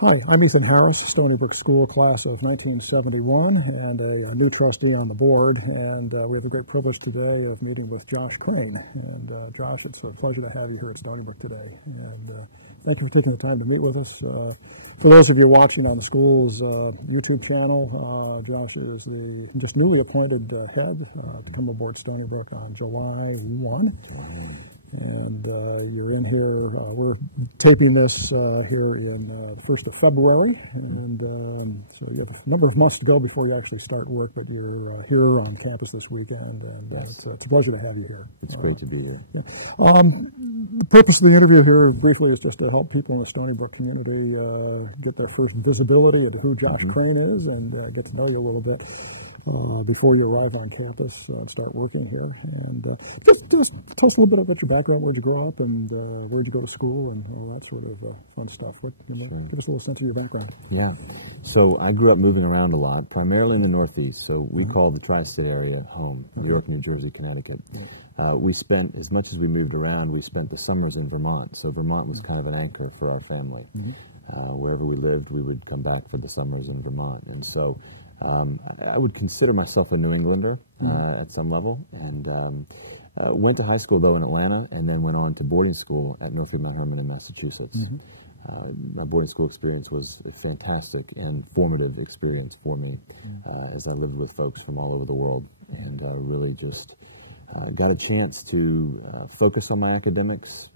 Hi, I'm Ethan Harris, Stony Brook School class of 1971, and a new trustee on the board. And we have the great privilege today of meeting with Josh Crane. And Josh, it's a pleasure to have you here at Stony Brook today. And thank you for taking the time to meet with us. For those of you watching on the school's YouTube channel, Josh is the just newly appointed head to come aboard Stony Brook on July 1. And you're in here, we're taping this here in the 1st of February, and so you have a number of months to go before you actually start work, but you're here on campus this weekend, and it's a pleasure to have you here. It's great to be here. Yeah. The purpose of the interview here briefly is just to help people in the Stony Brook community get their first visibility into who Josh Crane is and get to know you a little bit. Before you arrive on campus and start working here. And just tell us a little bit about your background, where'd you grow up, and where'd you go to school, and all that sort of fun stuff. Give us a little sense of your background. Yeah. So I grew up moving around a lot, primarily in the Northeast. So we call the tri-state area home, New York, New Jersey, Connecticut. We spent, as much as we moved around, we spent the summers in Vermont. So Vermont was kind of an anchor for our family. Wherever we lived, we would come back for the summers in Vermont. And so I would consider myself a New Englander at some level, and went to high school, though, in Atlanta, and then went on to boarding school at Northwood Mount Hermon in Massachusetts. My boarding school experience was a fantastic and formative experience for me as I lived with folks from all over the world, and really just got a chance to focus on my academics,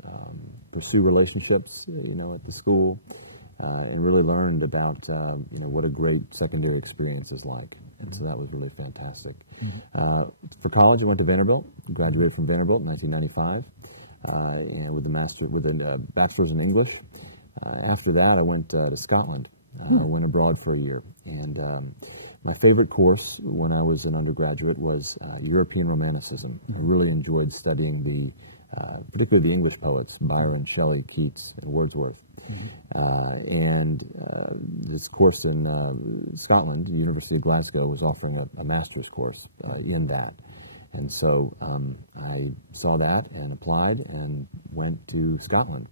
pursue relationships, at the school, and really learned about what a great secondary experience is like, and so that was really fantastic. For college, I went to Vanderbilt, graduated from Vanderbilt in 1995, with a bachelor's in English. After that, I went to Scotland. I went abroad for a year, and my favorite course when I was an undergraduate was European Romanticism. I really enjoyed studying particularly the English poets, Byron, Shelley, Keats, and Wordsworth. And this course in Scotland, the University of Glasgow, was offering a master's course in that. And so I saw that and applied and went to Scotland,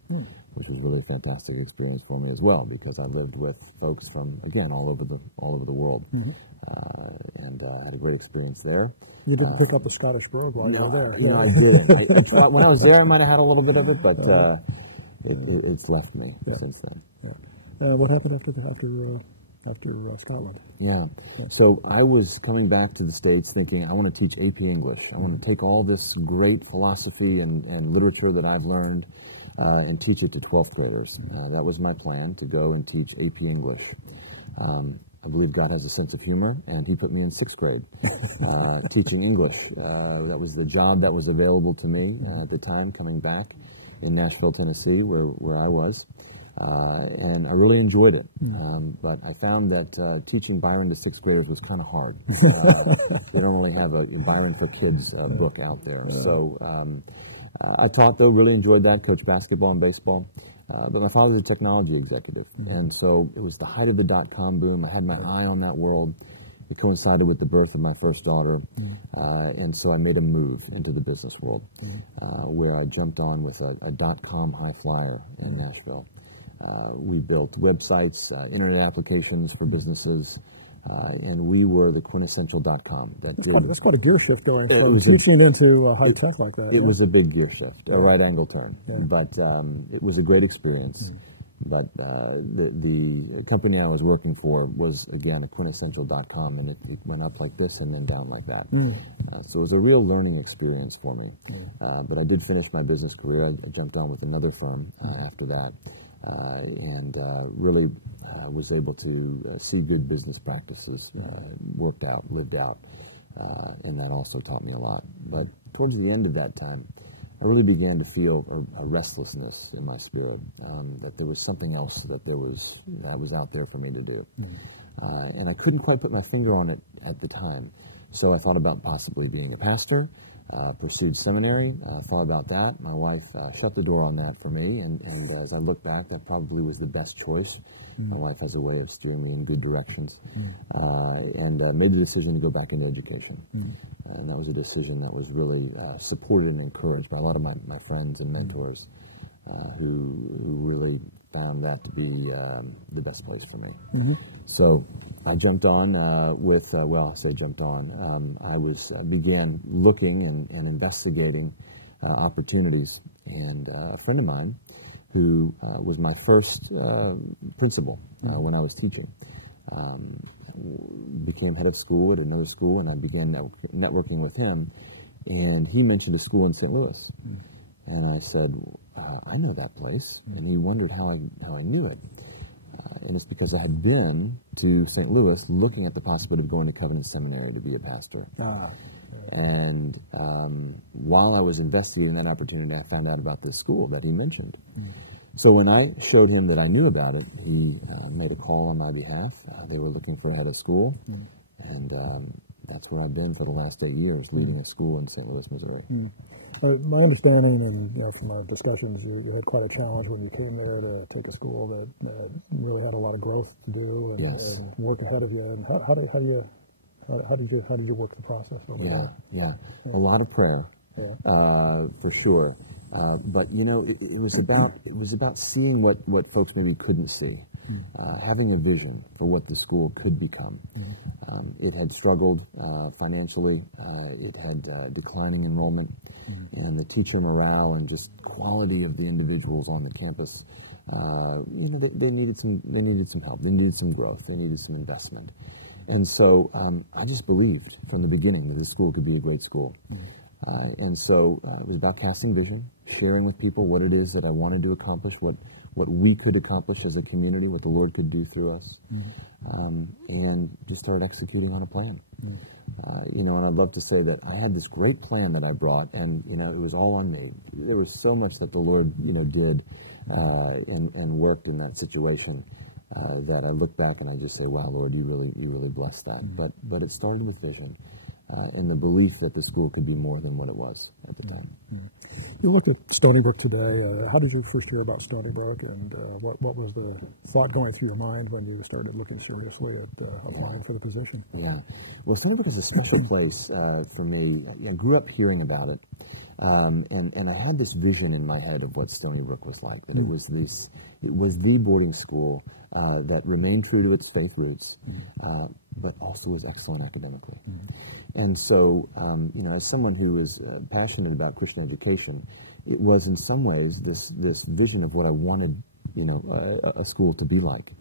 which was really a fantastic experience for me as well, because I lived with folks from, again, all over the world. And had a great experience there. You didn't pick up the Scottish brogue while you were there. I didn't. When I was there, I might have had a little bit of it, but it's left me since then. What happened after Scotland? So I was coming back to the States thinking, I want to teach AP English. I want to take all this great philosophy and literature that I've learned and teach it to 12th graders. That was my plan, to go and teach AP English. I believe God has a sense of humor, and he put me in 6th grade teaching English. That was the job that was available to me at the time, coming back in Nashville, Tennessee, where I was. And I really enjoyed it. But I found that teaching Byron to 6th graders was kind of hard. They don't really have a Byron for Kids book out there. So I taught, though, really enjoyed that, coached basketball and baseball. But my father was a technology executive, and so it was the height of the dot-com boom. I had my eye on that world. It coincided with the birth of my first daughter, and so I made a move into the business world, where I jumped on with a dot-com high flyer in Nashville. We built websites, internet applications for businesses, and we were the quintessential .com. That's quite a gear shift going from teaching into high tech like that. It was a big gear shift, a right angle turn, but it was a great experience. But the company I was working for was, again, a quintessential .com, and it went up like this and then down like that. So it was a real learning experience for me. But I did finish my business career. I jumped on with another firm after that. And really was able to see good business practices worked out, lived out, and that also taught me a lot. But towards the end of that time, I really began to feel a restlessness in my spirit, that there was something else that was out there for me to do. And I couldn't quite put my finger on it at the time. So I thought about possibly being a pastor, pursued seminary, thought about that. My wife shut the door on that for me, and as I look back, that probably was the best choice. My wife has a way of steering me in good directions, and made the decision to go back into education. And that was a decision that was really supported and encouraged by a lot of my friends and mentors. who really found that to be the best place for me. Mm-hmm. So I jumped on I began looking and investigating opportunities, and a friend of mine who was my first principal when I was teaching became head of school at another school, and I began networking with him, and he mentioned a school in St. Louis. And I said, I know that place. And he wondered how I knew it. And it's because I had been to St. Louis looking at the possibility of going to Covenant Seminary to be a pastor. And while I was investigating that opportunity, I found out about this school that he mentioned. So when I showed him that I knew about it, he made a call on my behalf. They were looking for a head of school. And that's where I've been for the last 8 years, leading a school in St. Louis, Missouri. My understanding, and from our discussions, you had quite a challenge when you came there to take a school that really had a lot of growth to do and work ahead of you. And how did you work the process over there? Yeah, a lot of prayer, for sure. But it was about seeing what folks maybe couldn't see. Having a vision for what the school could become. It had struggled financially. It had declining enrollment, and the teacher morale and just quality of the individuals on the campus. They needed some help. They needed some growth. They needed some investment. And so I just believed from the beginning that the school could be a great school. And so it was about casting vision, sharing with people what it is that I wanted to accomplish, what we could accomplish as a community, what the Lord could do through us, and just started executing on a plan. And I'd love to say that I had this great plan that I brought, and, it was all on me. There was so much that the Lord, did and worked in that situation that I look back and I just say, wow, Lord, you really blessed that. But it started with vision. And the belief that the school could be more than what it was at the time. You look at Stony Brook today. How did you first hear about Stony Brook, and what was the thought going through your mind when you started looking seriously at applying for the position? Yeah. Well, Stony Brook is a special place for me. I grew up hearing about it, and I had this vision in my head of what Stony Brook was like, that it was the boarding school that remained true to its faith roots, but also was excellent academically. And so, as someone who is passionate about Christian education, it was in some ways this vision of what I wanted, a school to be like.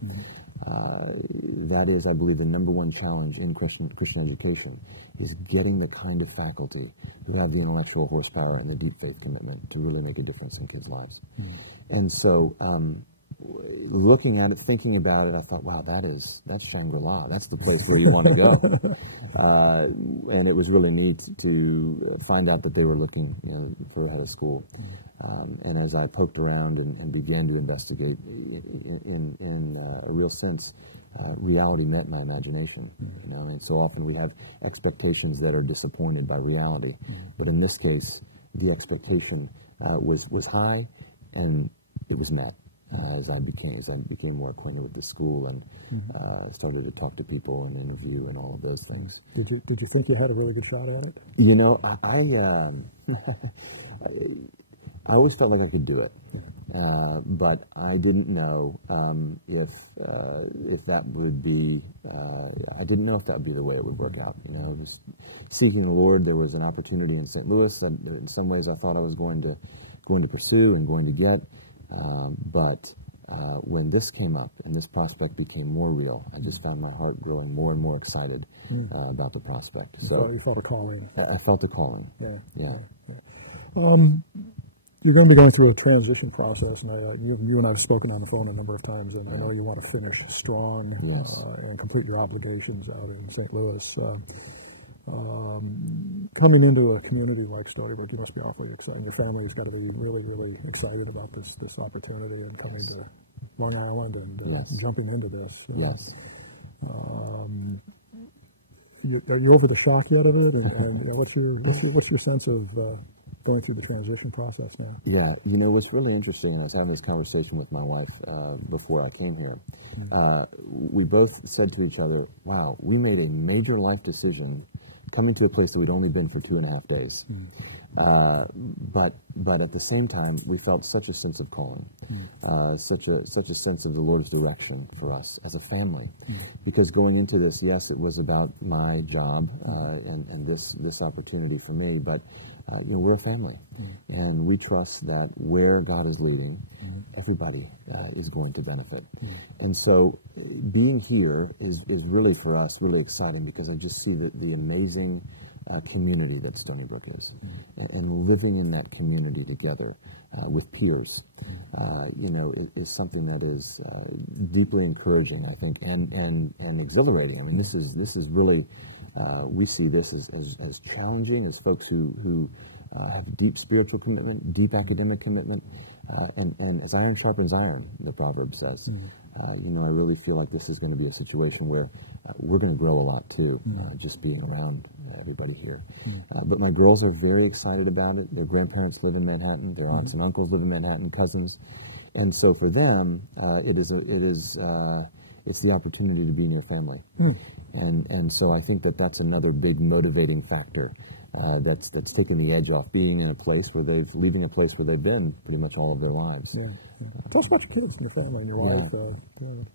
That is, I believe, the number one challenge in Christian education is getting the kind of faculty who have the intellectual horsepower and the deep faith commitment to really make a difference in kids' lives. And so, looking at it, thinking about it, I thought, wow, that's Shangri-La. That's the place where you want to go. And it was really neat to find out that they were looking for a head of school. And as I poked around and began to investigate in a real sense, reality met my imagination. And so often we have expectations that are disappointed by reality. But in this case, the expectation was high, and it was met. As I became more acquainted with the school and started to talk to people and interview and all of those things. Did you think you had a really good shot at it? I always felt like I could do it, but I didn't know if that would be. I didn't know if that would be the way it would work out. I was seeking the Lord. There was an opportunity in St. Louis that, in some ways, I thought I was going to pursue and going to get. But when this came up and this prospect became more real, I just found my heart growing more and more excited about the prospect. You felt a calling. I felt a calling. Yeah. You're going to be going through a transition process, and you and I have spoken on the phone a number of times, and I know you want to finish strong and complete your obligations out in St. Louis. Coming into a community like Stony Brook, you must be awfully excited. Your family's got to be really, really excited about this opportunity and coming to Long Island and jumping into this. Yes. Are you over the shock yet of it? And what's your sense of going through the transition process now? Yeah, what's really interesting, and I was having this conversation with my wife before I came here. We both said to each other, wow, we made a major life decision coming to a place that we'd only been for 2.5 days. But at the same time, we felt such a sense of calling, such a sense of the Lord's direction for us as a family. Because going into this, yes, it was about my job and this opportunity for me, but we're a family, and we trust that where God is leading, everybody is going to benefit. And so being here is really, for us, really exciting, because I just see the amazing community that Stony Brook is, and living in that community together with peers, is something that is deeply encouraging, I think, and exhilarating. I mean, this is really, we see this as challenging, as folks who have deep spiritual commitment, deep academic commitment, and as iron sharpens iron, the proverb says. I really feel like this is going to be a situation where we're going to grow a lot too, just being around everybody here. But my girls are very excited about it. Their grandparents live in Manhattan. Their aunts and uncles live in Manhattan, cousins, and so for them, it's the opportunity to be near family, and so I think that's another big motivating factor. That's taking the edge off being in a place where leaving a place where they've been pretty much all of their lives. Yeah. Tell us about your kids and your family and your wife.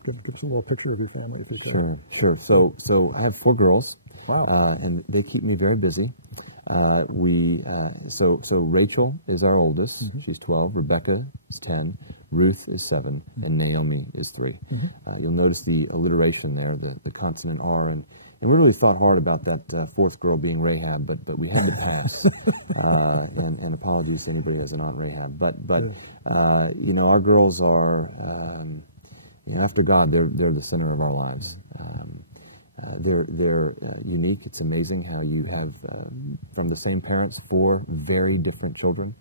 Give us a little picture of your family, if you can. Sure. So I have 4 girls. Wow. And they keep me very busy. So Rachel is our oldest. She's 12. Rebecca is 10. Ruth is 7. And Naomi is 3. You'll notice the alliteration there, the consonant R, and we really thought hard about that 4th girl being Rahab, but we had to pass. And apologies to anybody who has an Aunt Rahab. But our girls are, after God, they're the center of our lives. They're unique. It's amazing how you have, from the same parents, 4 very different children.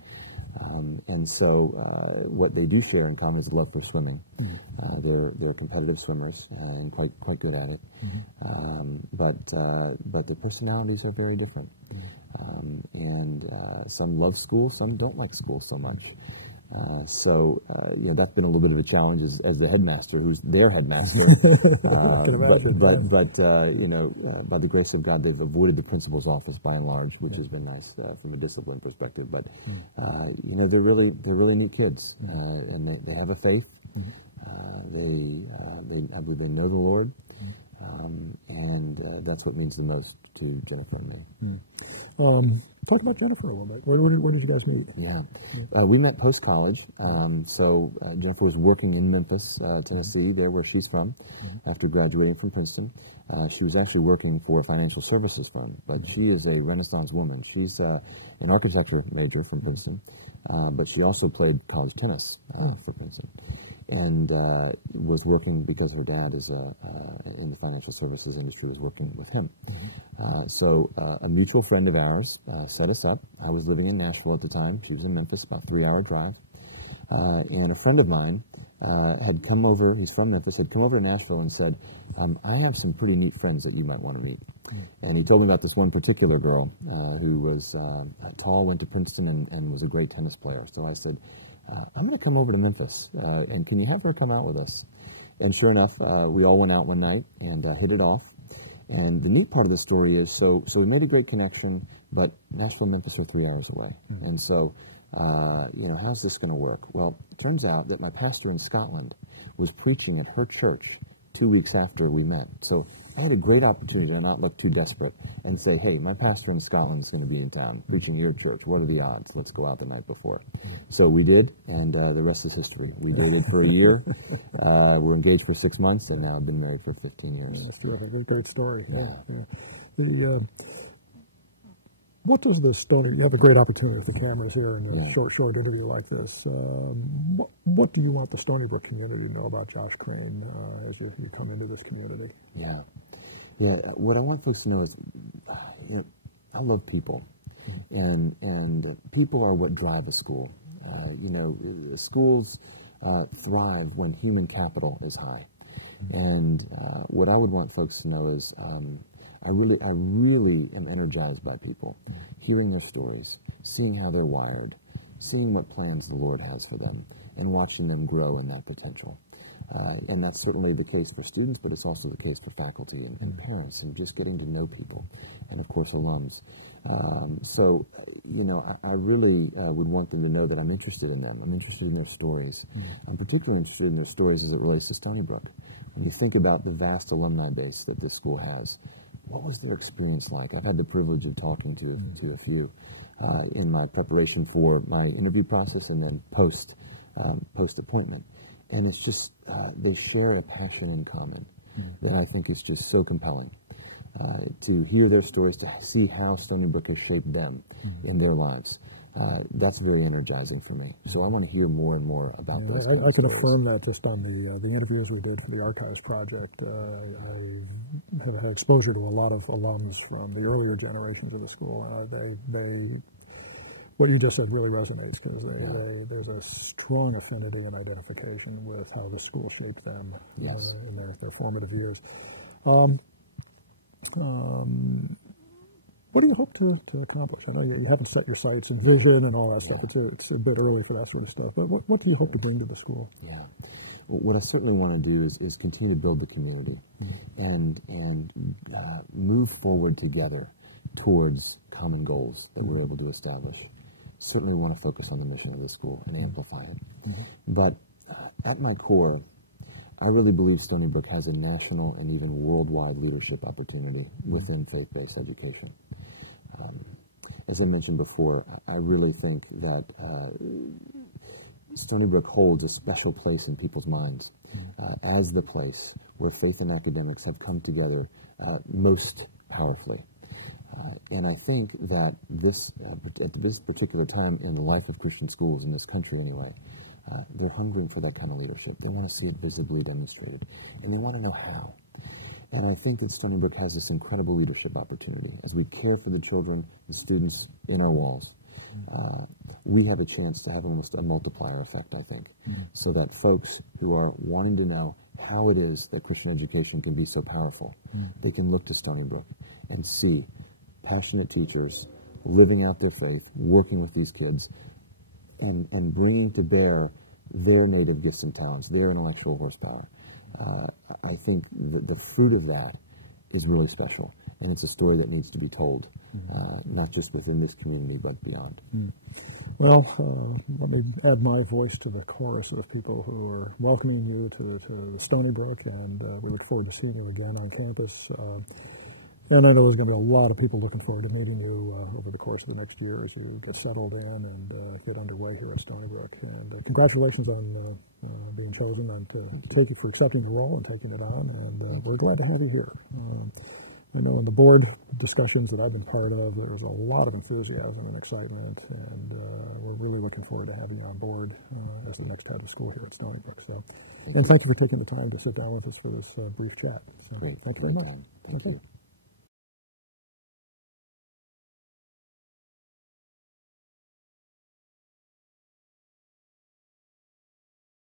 And so what they do share in common is a love for swimming. They're competitive swimmers and quite good at it. But their personalities are very different. And some love school, some don't like school so much. So that's been a little bit of a challenge as the headmaster, who's their headmaster. But by the grace of God, they've avoided the principal's office by and large, which has been nice from a discipline perspective. But they're really neat kids, and they have a faith. I believe they know the Lord, and that's what means the most to Jennifer and me. Talk about Jennifer a little bit. Where did you guys meet? We met post-college. So Jennifer was working in Memphis, Tennessee, there where she's from, after graduating from Princeton. She was actually working for a financial services firm, but she is a Renaissance woman. She's an architecture major from Princeton, but she also played college tennis for Princeton, and was working because her dad is in the financial services industry, was working with him. So a mutual friend of ours set us up. I was living in Nashville at the time. She was in Memphis, about a 3-hour drive. And a friend of mine had come over, he's from Memphis, had come over to Nashville and said, I have some pretty neat friends that you might want to meet. And he told me about this one particular girl who was tall, went to Princeton, and was a great tennis player. So I said, I'm going to come over to Memphis, and can you have her come out with us? And sure enough, we all went out one night and hit it off. And the neat part of the story is, so we made a great connection, but Nashville and Memphis are 3 hours away. And so, how's this going to work? Well, it turns out that my pastor in Scotland was preaching at her church 2 weeks after we met. So I had a great opportunity to not look too desperate and say, hey, my pastor in Scotland is going to be in town preaching your church. What are the odds? Let's go out the night before. So we did, and the rest is history. We dated for a year. We're engaged for 6 months, and now I've been married for 15 years. That's terrific. Great story. Yeah. What does the Stony, you have a great opportunity with the cameras here in a short interview like this. What do you want the Stony Brook community to know about Josh Crane as you come into this community? Yeah. What I want folks to know is, I love people, and people are what drive a school. Schools thrive when human capital is high, and what I would want folks to know is, I really am energized by people, hearing their stories, seeing how they're wired, seeing what plans the Lord has for them, and watching them grow in that potential. And that's certainly the case for students, but it's also the case for faculty and parents, and just getting to know people, and of course alums. So, I really would want them to know that I'm interested in them. I'm interested in their stories. I'm particularly interested in their stories as it relates to Stony Brook. When you think about the vast alumni base that this school has, what was their experience like? I've had the privilege of talking to a few in my preparation for my interview process and then post-appointment. And it's just, they share a passion in common that I think is just so compelling. To hear their stories, to see how Stony Brook has shaped them in their lives, that's very energizing for me. So I want to hear more and more about those. I can affirm that just on the interviews we did for the Archives Project. I have had exposure to a lot of alums from the earlier generations of the school. What you just said really resonates because there's a strong affinity and identification with how the school shaped them in their formative years. What do you hope to accomplish? I know you haven't set your sights and vision and all that stuff. It's a bit early for that sort of stuff. But what do you hope to bring to the school? Yeah. What I certainly want to do is continue to build the community and move forward together towards common goals that we're able to establish. Certainly want to focus on the mission of the school and amplify it. But at my core, I really believe Stony Brook has a national and even worldwide leadership opportunity within faith-based education. As I mentioned before, I really think that Stony Brook holds a special place in people's minds as the place where faith and academics have come together most powerfully. And I think that at this particular time in the life of Christian schools in this country anyway, they're hungering for that kind of leadership. They want to see it visibly demonstrated, and they want to know how. And I think that Stony Brook has this incredible leadership opportunity. As we care for the children, the students in our walls, we have a chance to have almost a multiplier effect, I think, so that folks who are wanting to know how it is that Christian education can be so powerful, they can look to Stony Brook and see passionate teachers living out their faith, working with these kids, and bringing to bear their native gifts and talents, their intellectual horsepower. I think the fruit of that is really special, and it's a story that needs to be told, not just within this community, but beyond. Well, let me add my voice to the chorus of people who are welcoming you to Stony Brook, and we look forward to seeing you again on campus. And I know there's going to be a lot of people looking forward to meeting you over the course of the next year as you get settled in and get underway here at Stony Brook. And congratulations on being chosen and for accepting the role and taking it on. And we're glad to have you here. I know in the board discussions that I've been part of, there was a lot of enthusiasm and excitement, and we're really looking forward to having you on board as the next head of school here at Stony Brook. So, and thank you for taking the time to sit down with us for this brief chat. So, Great. Thank you very much. Thank you.